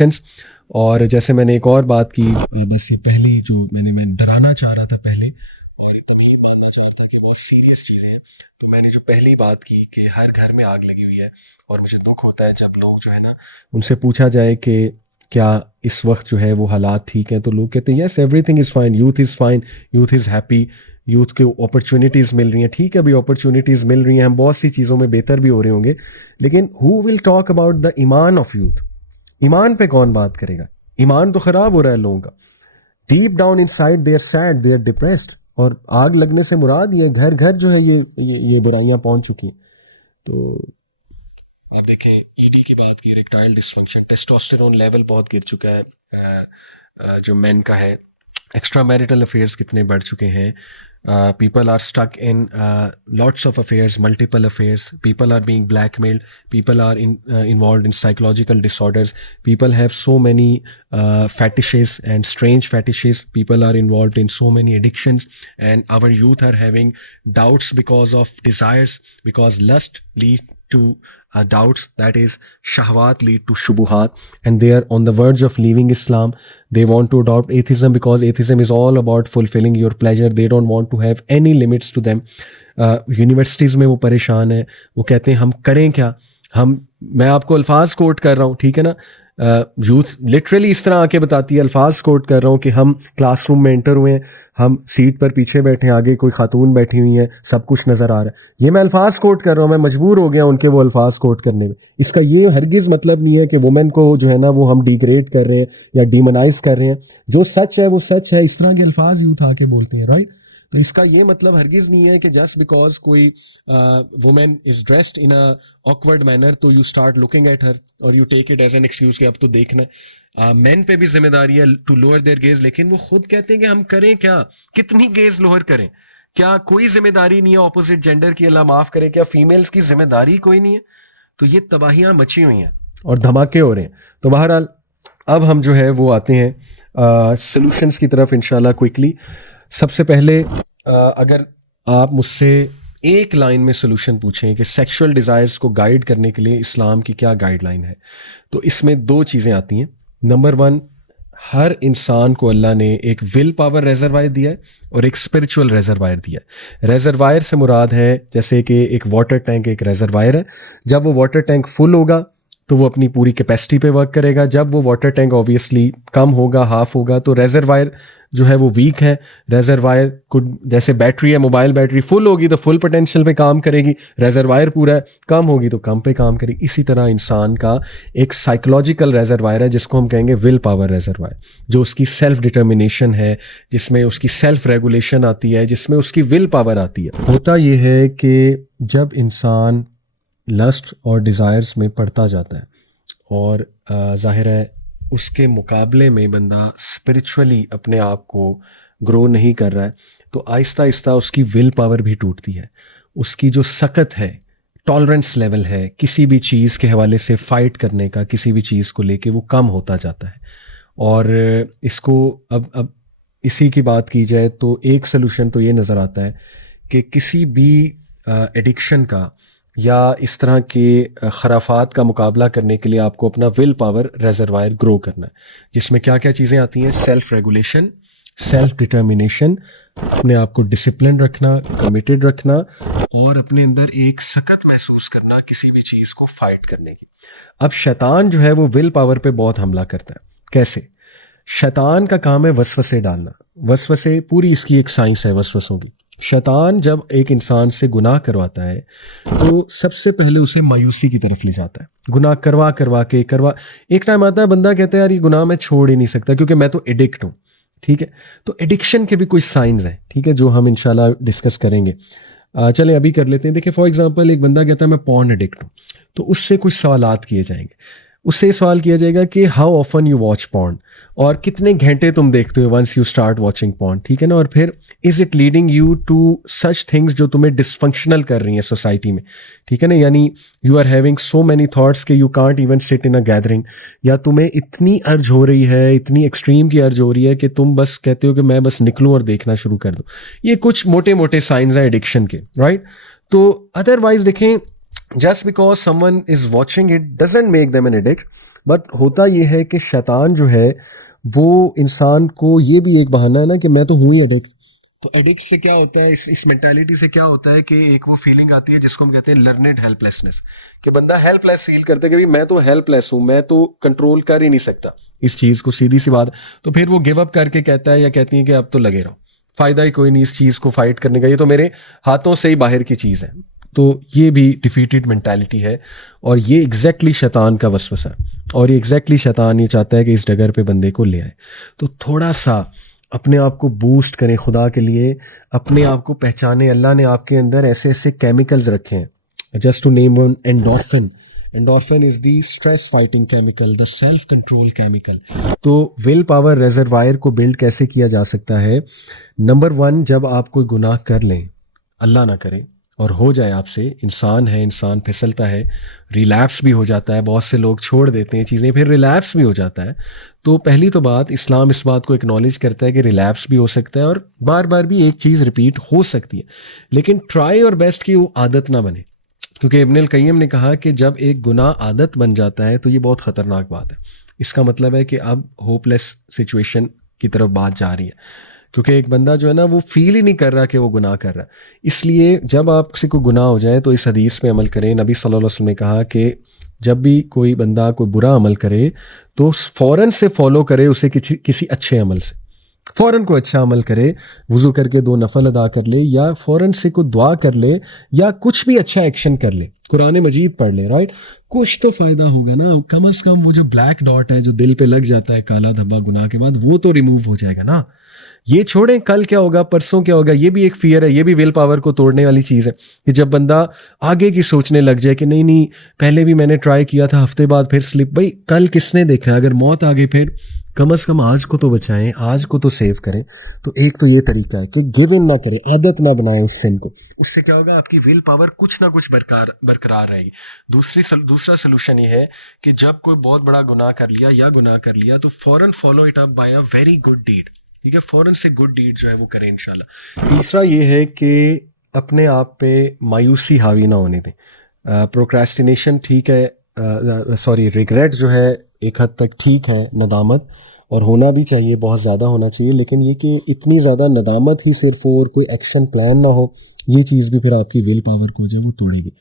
Solutions. और जैसे मैंने एक और बात की, बस ये पहली जो मैं डराना चाह रहा था पहले, और एक तमीज़ बांधना चाह रहा था कि बहुत सीरियस चीज़ें हैं। तो मैंने जो पहली बात की कि हर घर में आग लगी हुई है, और मुझे दुख होता है जब लोग जो है ना, उनसे पूछा जाए कि क्या इस वक्त जो है वो हालात ठीक हैं, तो लोग कहते हैं yes everything is fine, youth is fine, youth is happy, youth को अपॉर्चुनिटीज़ मिल रही हैं। ठीक है, अभी अपॉर्चुनिटीज़ मिल रही हैं, हम बहुत सी चीज़ों में बेहतर भी हो रहे होंगे, लेकिन who will talk about the ईमान ऑफ यूथ? ईमान पे कौन बात करेगा? ईमान तो खराब हो रहा है लोगों का। Deep down inside they are sad, they are depressed. और आग लगने से मुराद ये घर घर जो है ये बुराइयां पहुंच चुकी हैं। तो आप देखें, ईडी की बात की, इरेक्टाइल डिसफंक्शन, टेस्टोस्टेरोन लेवल बहुत गिर चुका है जो मेन का है। एक्स्ट्रा मैरिटल अफेयर्स कितने बढ़ चुके हैं। People are stuck in lots of affairs, multiple affairs, people are being blackmailed, people are involved in psychological disorders, people have so many fetishes and strange fetishes, people are involved in so many addictions, and our youth are having doubts because of desires, because lust lead to doubts, that is shahwat lead to shubuhat, and they are on the verge of leaving Islam. They want to adopt atheism because atheism is all about fulfilling your pleasure. They don't want to have any limits to them. Universities में वो परेशान है, वो कहते हैं हम करें क्या। मैं आपको अल्फाज कोट कर रहा हूँ, ठीक है ना। यूथ लिटरली इस तरह आके बताती है, अल्फाज कोट कर रहा हूँ कि हम क्लासरूम में एंटर हुए हैं, हम सीट पर पीछे बैठे हैं, आगे कोई खातून बैठी हुई है, सब कुछ नज़र आ रहा है। ये मैं अल्फाज कोट कर रहा हूँ, मैं मजबूर हो गया उनके वो अल्फाज कोट करने में। इसका ये हरगिज़ मतलब नहीं है कि वुमेन को जो है ना वो हम डिग्रेड कर रहे हैं या डिमोनाइज कर रहे हैं। जो सच है वो सच है। इस तरह के अल्फाज यूथ आके बोलते हैं, राइट। तो इसका ये मतलब हरगिज़ नहीं है कि जस्ट बिकॉज कोई women is dressed in a awkward manner तो you start looking at her और you take it as an excuse कि अब तो देखना है। मेन पे भी जिम्मेदारी है टू लोअर देयर गेज, लेकिन वो खुद कहते हैं कि हम करें क्या, कितनी गेज लोअर करें। क्या कोई जिम्मेदारी नहीं है ऑपोजिट जेंडर की, अल्लाह माफ करे, क्या फीमेल्स की जिम्मेदारी कोई नहीं है? तो ये तबाहियां मची हुई हैं और धमाके हो रहे हैं। तो बहरहाल अब हम जो है वो आते हैं सॉल्यूशंस की तरफ इंशाल्लाह क्विकली। सबसे पहले अगर आप मुझसे एक लाइन में सॉल्यूशन पूछें कि सेक्सुअल डिज़ायर्स को गाइड करने के लिए इस्लाम की क्या गाइडलाइन है, तो इसमें दो चीज़ें आती हैं। नंबर वन, हर इंसान को अल्लाह ने एक विल पावर रेजरवायर दिया है और एक स्पिरिचुअल रेजरवायर दिया है। रेजरवायर से मुराद है जैसे कि एक वाटर टैंक एक रेजरवायर है। जब वो वाटर टैंक फुल होगा तो वो अपनी पूरी कैपेसिटी पे वर्क करेगा। जब वो वाटर टैंक ऑब्वियसली कम होगा, हाफ होगा, तो रेजरवायर जो है वो वीक है। रेजरवायर को जैसे बैटरी है, मोबाइल बैटरी फुल होगी तो फुल पोटेंशियल पे काम करेगी, रेजरवायर पूरा है, कम होगी तो कम पे काम करेगी। इसी तरह इंसान का एक साइकोलॉजिकल रेजरवायर है जिसको हम कहेंगे विल पावर रेजरवायर, जो उसकी सेल्फ डिटर्मिनेशन है, जिसमें उसकी सेल्फ रेगुलेशन आती है, जिसमें उसकी विल पावर आती है। होता यह है कि जब इंसान लस्ट और डिज़ायर्स में पड़ता जाता है और जाहिर है उसके मुकाबले में बंदा स्पिरिचुअली अपने आप को ग्रो नहीं कर रहा है, तो आहिस्ता आहिस्ता उसकी विल पावर भी टूटती है। उसकी जो सकत है, टॉलरेंस लेवल है किसी भी चीज़ के हवाले से फ़ाइट करने का, किसी भी चीज़ को लेके, वो कम होता जाता है। और इसको अब इसी की बात की जाए तो एक सलूशन तो ये नज़र आता है कि किसी भी एडिक्शन का या इस तरह के खराफात का मुकाबला करने के लिए आपको अपना विल पावर रेजरवायर ग्रो करना है, जिसमें क्या क्या चीज़ें आती हैं। सेल्फ रेगुलेशन, सेल्फ डिटर्मिनेशन, अपने आप को डिसिप्लिन रखना, कमिटेड रखना, और अपने अंदर एक सकत महसूस करना किसी भी चीज़ को फाइट करने की। अब शैतान जो है वो विल पावर पे बहुत हमला करता है। कैसे? शैतान का काम है वसवसे डालना। वसवसे, पूरी इसकी एक साइंस है वसवसों की। शैतान जब एक इंसान से गुनाह करवाता है तो सबसे पहले उसे मायूसी की तरफ ले जाता है। गुनाह करवा एक टाइम आता है बंदा कहता है यार ये गुनाह मैं छोड़ ही नहीं सकता क्योंकि मैं तो एडिक्ट हूँ। ठीक है, तो एडिक्शन के भी कुछ साइंस हैं, ठीक है, जो हम इंशाल्लाह डिस्कस करेंगे। चलें अभी कर लेते हैं। देखिए फॉर एग्जांपल एक बंदा कहता है मैं पॉर्न एडिक्ट हूँ, तो उससे कुछ सवालात किए जाएंगे। उससे सवाल किया जाएगा कि how often you watch porn, और कितने घंटे तुम देखते हो once you start watching porn, ठीक है ना। और फिर is it leading you to such things जो तुम्हें डिसफंक्शनल कर रही हैं सोसाइटी में, ठीक है ना। यानी you are having so many thoughts कि you can't even sit in a gathering, या तुम्हें इतनी अर्ज हो रही है, इतनी एक्सट्रीम की अर्ज हो रही है कि तुम बस कहते हो कि मैं बस निकलूं और देखना शुरू कर दूं। ये कुछ मोटे मोटे साइंस हैं एडिक्शन के, राइट। तो अदरवाइज देखें, just because someone is watching it doesn't make them an addict. But होता ये है कि शैतान जो है वो इंसान को, ये भी एक बहाना है ना कि मैं तो हूँ ही एडिक्ट। तो एडिक्ट से क्या होता है, इस मेंटालिटी से क्या होता है कि एक वो फीलिंग आती है जिसको हम कहते हैं लर्नेड हेल्पलेसनेस, कि बंदा हेल्पलेस फील करता है कि भाई मैं तो हेल्पलेस हूँ, मैं तो कंट्रोल कर ही नहीं सकता इस चीज़ को, सीधी सी बात। तो फिर वो गिव अप करके कहता है या कहती है कि अब तो लगे रहो, फायदा ही कोई नहीं इस चीज़ को फाइट करने का, ये तो मेरे हाथों से ही बाहर की चीज़ है। तो ये भी डिफीटेड मेंटालिटी है, और ये एग्जैक्टली शैतान का वसवसा है, और ये एग्जैक्टली शैतान ये चाहता है कि इस डगर पे बंदे को ले आए। तो थोड़ा सा अपने आप को बूस्ट करें खुदा के लिए, अपने आप को पहचाने। अल्लाह ने आपके अंदर ऐसे ऐसे केमिकल्स रखे हैं, just to name one, endorphin. Endorphin is the stress fighting chemical, the self control chemical. तो विल पावर रेजर्वायर को बिल्ड कैसे किया जा सकता है? नंबर वन, जब आप कोई गुनाह कर लें, अल्लाह ना करे और हो जाए आपसे, इंसान है, इंसान फिसलता है, रिलैप्स भी हो जाता है, बहुत से लोग छोड़ देते हैं चीज़ें, फिर रिलैप्स भी हो जाता है। तो पहली तो बात, इस्लाम इस बात को एक्नॉलेज करता है कि रिलैप्स भी हो सकता है और बार बार भी एक चीज़ रिपीट हो सकती है, लेकिन ट्राई और बेस्ट की वो आदत ना बने। क्योंकि इब्न अल कय्यम ने कहा कि जब एक गुनाह आदत बन जाता है तो ये बहुत ख़तरनाक बात है। इसका मतलब है कि अब होपलेस सिचुएशन की तरफ बात जा रही है, क्योंकि एक बंदा जो है ना वो फील ही नहीं कर रहा कि वो गुनाह कर रहा है। इसलिए जब आपसे कोई गुनाह हो जाए तो इस हदीस पे अमल करें। नबी सल्लल्लाहु अलैहि वसल्लम ने कहा कि जब भी कोई बंदा कोई बुरा अमल करे तो फ़ौरन से फॉलो करे उसे किसी किसी अच्छे अमल से। फ़ौरन को अच्छा अमल करे, वज़ू करके 2 नफ़ल अदा कर ले, या फ़ौरन से कोई दुआ कर ले, या कुछ भी अच्छा एक्शन कर ले, कुरान मजीद पढ़ ले, राइट? कुछ तो फ़ायदा होगा ना, कम से कम वो जो ब्लैक डॉट है जो दिल पे लग जाता है, काला धब्बा गुनाह के बाद, वो तो रिमूव हो जाएगा ना। ये छोड़ें कल क्या होगा, परसों क्या होगा, ये भी एक फियर है, ये भी विल पावर को तोड़ने वाली चीज़ है, कि जब बंदा आगे की सोचने लग जाए कि नहीं नहीं पहले भी मैंने ट्राई किया था, हफ्ते बाद फिर स्लिप, भाई कल किसने देखा, अगर मौत आ गई फिर कम से कम आज को तो बचाएं, आज को तो सेव करें। तो एक तो ये तरीका है कि गिव इन ना करें, आदत ना बनाएं उस सिन को। उससे क्या होगा, आपकी विल पावर कुछ ना कुछ बरकरार रहेगी। दूसरा सोल्यूशन ये है कि जब कोई बहुत बड़ा गुनाह कर लिया या गुनाह कर लिया तो फौरन follow it up by a very good deed. ठीक है, फौरन से गुड डीड जो है वो करें इंशाल्लाह। तीसरा ये है कि अपने आप पे मायूसी हावी ना होने दें। प्रोक्रेस्टिनेशन ठीक है, सॉरी रिग्रेट जो है एक हद तक ठीक है, नदामत, और होना भी चाहिए, बहुत ज़्यादा होना चाहिए, लेकिन ये कि इतनी ज़्यादा नदामत ही सिर्फ हो और कोई एक्शन प्लान ना हो, ये चीज़ भी फिर आपकी विल पावर को जो है वो तोड़ेगी।